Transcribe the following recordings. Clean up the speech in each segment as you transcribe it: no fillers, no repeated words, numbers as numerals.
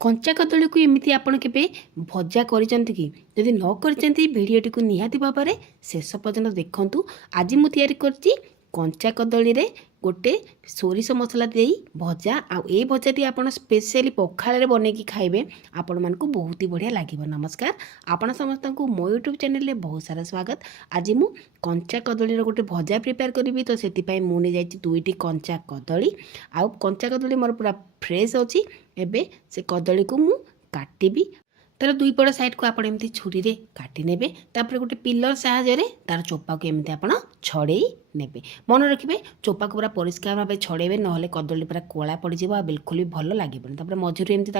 कंचा कदली को एमती आपण के भजा कर कि जदि न कर भिडटी को निहाती भाव में शेष पर्यटन देखूँ। आज मुझे कंचा कदली रे गोटे सोरिष मसला दे भजा आ भजाटी आप स्पेशली पखाल बनईकि खाइबे आपण मानक बहुत ही बढ़िया लगे। नमस्कार, आपण समस्त को मो यूट्यूब चैनल में बहुत सारा स्वागत। आज मु कंचा कदली गोटे भजा प्रिपेयर करी तो से मुझे जाइए दुईटी कंचा कदली आउ कंचा कदली मोर पूरा फ्रेश अच्छी। एबे से कदली को मु काटिबी तार दुई पड़ साइड को आप एमती छुरी रे काटी नेबे। तापर गोटे पिलर साहाय्य तार चोपा को एमती आप छड़े नेबे। मन रखिए चोपा को पूरा परिष्कार भाव छड़ेबे ना कदली पूरा कला पड़ज आ बिल्कुल भी भल लगे। तापर मझिरू एमती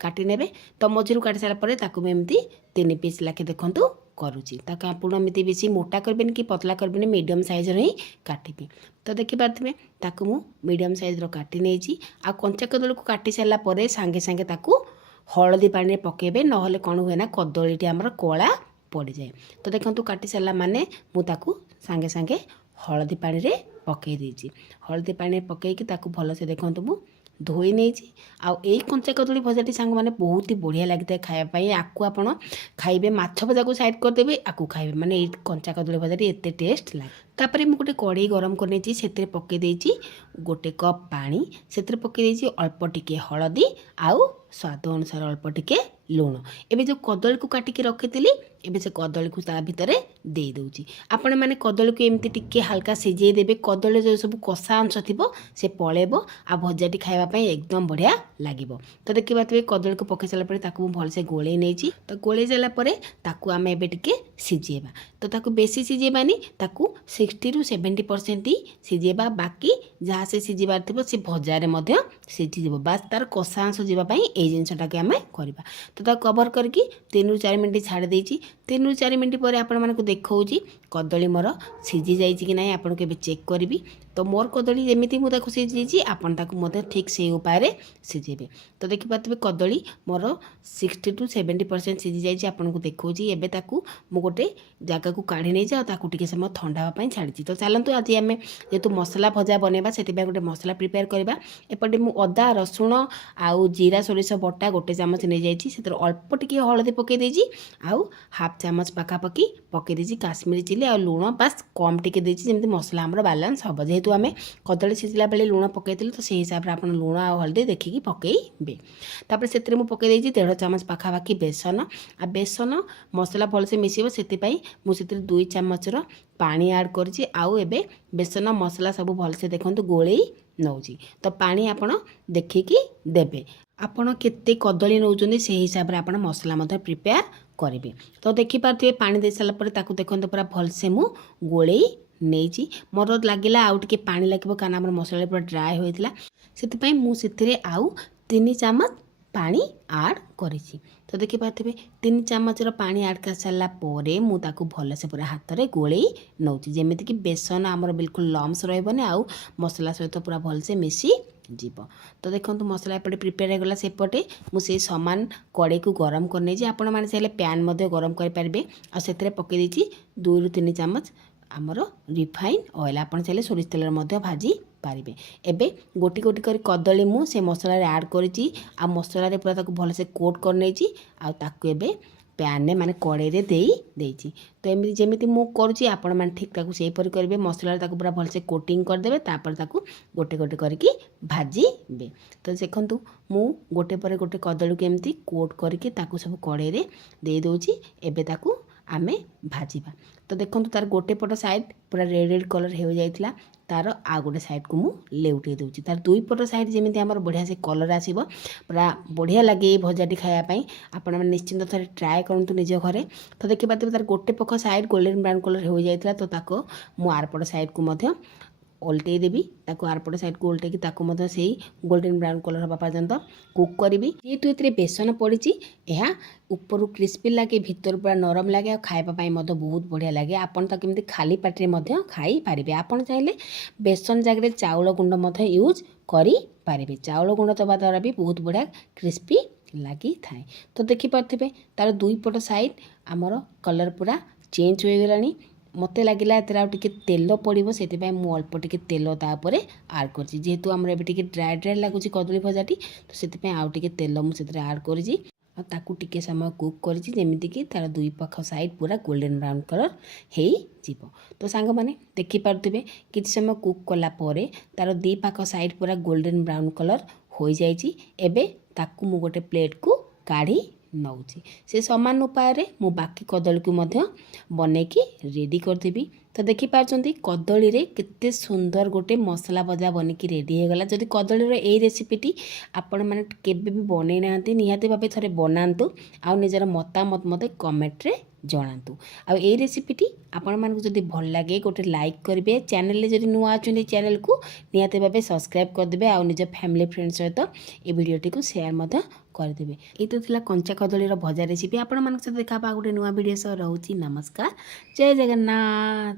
काटी नेबे। तो मझिरू काटी सारा ताकू एमती 3 पीस लाखे देखूँ करुँची। आप एमती बेसी मोटा करबेनि कि पतला करबेनि, मीडियम साइज ही काटिबी। तो देखिपारे ताकू मु मीडियम साइज काटी नहीं। आ कंचा कदली को काटी सारापर सांगे सांगे ताकू हलदी पानी पकेबे ना कौन हुए ना कदलीटी आमर कला पड़ जाए। तो देखो काटी सारा माने मुझे सांगे सांगे हलदी पानी रे पकई देछि। हलदी पानी पकईकि ताकू भलसे देखो मु धोई नहीं। आई कंचा कदली भजाटी सांग मैंने बहुत ही बढ़िया लगी है खायापाई। आपको आपण खाइबे माछ भजा को साइड करदेवे, आपको खाइबे माने कंचा कदली भजाटी एत टेस्ट लगे। तापर मुझे गोटे कड़े गरम कर से पकई देछि गोटे कप पानी। से पकई देछि अल्प टिके हलदी आउ स्वाद अनुसार अल्प टिके लुण। एबे जो कदली को काटिकी रखी एबे से कदली को ता भितर दे दूची। आपण माने कदली को एमती टिके हल्का सिझे देबे। कदली जो सब कषा अंश थिबो से पळेबो आ भजाटी खाइबा पई एकदम बढ़िया लागिबो। तो देखि बातबे कदली को पकई साला परे ताकू भल से गोळे नेछि। तो गोळे जाला परे ताकू आमे एबे टिके सिझेबा। तो ताकू बेसी सिझेबानी, ताकू 60 ରୁ 70% ही सिझेबा। बाकी जहाँ से सिझिबार थिबो से भजारे मध्य सिझिजिबो। बास तार कषा अंश जीवा पई एई जिनसटा के आमे करबा। तो ता कवर करके 3 ରୁ 4 मिनिट छाड़ देछि। 3 ରୁ 4 मिनिट पर आपण मानक देखौछि कदली मोर सिझी जाइछि कि नाही आपण के चेक करिवि। तो मोर कदली जेमिति मु ताकू सिझिछि आपण ताकू मते ठीक से उपाय रे सिझेबे। तो देखि पातबे कदली मोर 60 ରୁ 70% सिझी जाइछि आपण को देखौछि। एबे ताकू मु गोटे जगह को काढी नै जा ताकू टिके समय ठंडा होबा पई छाडिछि। तो चलंतु आज आमे जेतु मसला भजा बनेबा सेति पय गोटे मसला प्रिपेयर करबा। एपटे मु अदा रसुण आउ जीरा सोरिष बटा गोटे चामच नहीं जाइछि। से अल्प टिके हलदी पकई देछि आउ हाफ चामच पाखापाखि पकई देछि काश्मीरी चिली आ लुण बास कम टिके देछि जेमति मसला हमर बैलेंस हबो। जेहेतु आमे कदली सिझिला बेले लुण पकईथिलु तो सेही हिसाब रे आपण लुण आ हलदी देखिकी पकईबे। तापर सेतरे मु पकई देछि 1.5 चामच पाखापाखि बेसन। आ बेसन मसला भलसे मिसिबो सेति पई मु सेतरे 2 चामच रो पानी ऐड करछि। आउ एबे बेसन मसला सब भलसे देखंतु गोळेई नौछि। तो पानी आपण देखिकी देबे। आपण केते कदली नौचंदी से हिसाब रे आपण मसला मध्य प्रिपेयर करेंगे। तो देखि पारथिबे पानी दे साला पर ताकू देखंतु पूरा भलसे मु गोळेई नेछि। मोर लागिला आउ टिके पानी लागिबो कारण हमर मसला पूरा ड्राई होइतिला। सेति पई मु सेतिरे आउ 3 चामच पानी ऐड करिछि। तो देखि पारथिबे 3 चामच रो पानी ऐड कर साला पोरे मु ताकू भलसे पूरा हाथ रे गोळेई नौछि जेमिति कि बेसन हमर बिल्कुल लम्स रहबने आउ मसला सहित पूरा भलसे मिसी जीव। तो देखो मसला एपटे प्रिपेयर हो गला। सेपटे मुझे सामान कड़े को गरम करने आपण मैंने चाहिए पैन मध्य गरम करेंगे। आ से पकई देछि 2 ରୁ 3 चामच आमर रिफाइन ऑयल। आपन चाहिए सोरिष तेल भाजी पारे। एबे गोटी गोटी कर कदली मु से मसला ऐड करिछि। आ मसला रे पूरा ताकू भलसे कोट कर नेछि। आ ताकू एबे पैन ने माने कड़े रे देछि। तो एमि जेमिति मु करूछि आपण माने ठीक ताकू सेही पर करिवे। मसला ताकू पूरा भलसे कोटिंग कर देबे। तापर ताकू गोटे गोटे करके भाजीबे। तो देखंतु मु गोटे पर गोटे कदली के एमति कोट करके ताकू सब कड़े रे दे दोछि। एबे ताकू आमे भाजीबा। तो देखंतु तार गोटे पट साइड पूरा रेड रेड कलर हो जाइतिला। तार आ गोटे साइड को मु लेउटे दोछि। तार दुई पट साइड जेमिति हमर बढ़िया से कलर आसीबो पूरा बढ़िया लागे भजाटी खाया पई। आपण माने निश्चिंत थरे ट्राई करंतु निज घरे। तो देखि पाते तार गोटे पख साइड गोल्डन ब्राउन कलर हो जाइतिला। तो ताको मु आर पट साइड को मध्य ओल्टे देवी। ताको आरपट साइड को ओल्टे कि ताको मध्य सेही गोल्डन ब्राउन कलर हवा पर्यंत कुक करी। जेहेतु एथिरे बेसन पड़ी यह ऊपर क्रिस्पी लगे भीतर पूरा नरम लगे और खाइबा पई मध्य बहुत बढ़िया लगे। आपन ताको एमती खाली पाटी मध्य खाई पारिबे। आपन चाहिले बेसन जगह चाउल गुंड मध्य यूज करी पारिबे। चाउल गुंड दबा द्वारा भी बहुत बढ़िया क्रिस्पी लगी थाए। तो देखि पारथिबे तार दुई पट साइड आमर कलर पूरा चेंज हो गलानी। ମୋତେ ଲାଗିଲା ଏଥିରେ ଆଉ ଟିକେ ତେଲ ପଡ଼ିବ, ସେଥିପାଇଁ ମୁଁ ଅଳ୍ପ ଟିକେ ତେଲ ତାପରେ ଆଡ଼୍ କରିଛି। ଯେହେତୁ ଆମର ଏବେ ଟିକେ ଡ୍ରାଏ ଡ୍ରାଏ ଲାଗୁଛି କଦଳୀ ଭଜାଟି, ତ ସେଥିପାଇଁ ଆଉ ଟିକେ ତେଲ ମୁଁ ସେଥିରେ ଆଡ଼୍ କରିଛି। ଆଉ ତାକୁ ଟିକେ ସମୟ କୁକ୍ କରିଛି, ଯେମିତିକି ତା'ର ଦୁଇ ପାଖ ସାଇଡ଼୍ ପୁରା ଗୋଲ୍ଡେନ୍ ବ୍ରାଉନ୍ କଲର୍ ହେଇଯିବ। ତ ସାଙ୍ଗମାନେ ଦେଖିପାରୁଥିବେ କିଛି ସମୟ କୁକ୍ କଲା ପରେ ତା'ର ଦୁଇ ପାଖ ସାଇଡ଼୍ ପୁରା ଗୋଲ୍ଡେନ୍ ବ୍ରାଉନ୍ କଲର୍ ହୋଇଯାଇଛି। ଏବେ ତାକୁ ମୁଁ ଗୋଟେ ପ୍ଲେଟ୍କୁ କାଢ଼ି ନେଉଛି। ସେ ସମାନ ଉପାୟରେ ମୁଁ ବାକି କଦଳୀକୁ ମଧ୍ୟ ବନେଇକି ରେଡ଼ି କରିଦେବି। ତ ଦେଖିପାରୁଛନ୍ତି କଦଳୀରେ କେତେ ସୁନ୍ଦର ଗୋଟେ ମସଲା ଭଜା ବନିକି ରେଡ଼ି ହୋଇଗଲା। ଯଦି କଦଳୀର ଏଇ ରେସିପିଟି ଆପଣମାନେ କେବେ ବି ବନେଇ ନାହାନ୍ତି, ନିହାତି ଭାବେ ଥରେ ବନାନ୍ତୁ ଆଉ ନିଜର ମତାମତ ମୋତେ କମେଣ୍ଟରେ ଜଣାନ୍ତୁ। ଆଉ ଏଇ ରେସିପିଟି ଆପଣମାନଙ୍କୁ ଯଦି ଭଲ ଲାଗେ ଗୋଟେ ଲାଇକ୍ କରିବେ, ଚ୍ୟାନେଲରେ ଯଦି ନୂଆ ଅଛନ୍ତି ଚ୍ୟାନେଲକୁ ନିହାତି ଭାବେ ସବସ୍କ୍ରାଇବ୍ କରିଦେବେ ଆଉ ନିଜ ଫ୍ୟାମିଲି ଫ୍ରେଣ୍ଡ ସହିତ এই ଭିଡ଼ିଓଟିକୁ ସେୟାର ମଧ୍ୟ କରିଦେବେ। ଏଇ ତ ଥିଲା କଞ୍ଚା କଦଳୀର ଭଜା ରେସିପି। ଆପଣମାନଙ୍କ ସହିତ ଦେଖା ହେବା ଗୋଟେ ନୂଆ ଭିଡ଼ିଓ ସହ ରହୁଛି। ନମସ୍କାର, ଜୟ ଜଗନ୍ନାଥ।